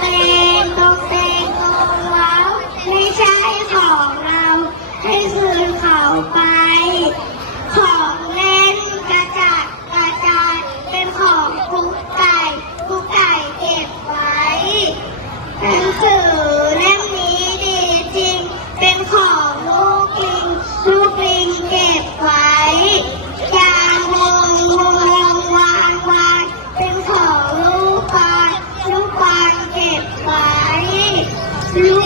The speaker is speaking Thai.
เป็นตกแต่งองค์ว้าวไม่ใช่ของเราให้ซื้อเขาไป You.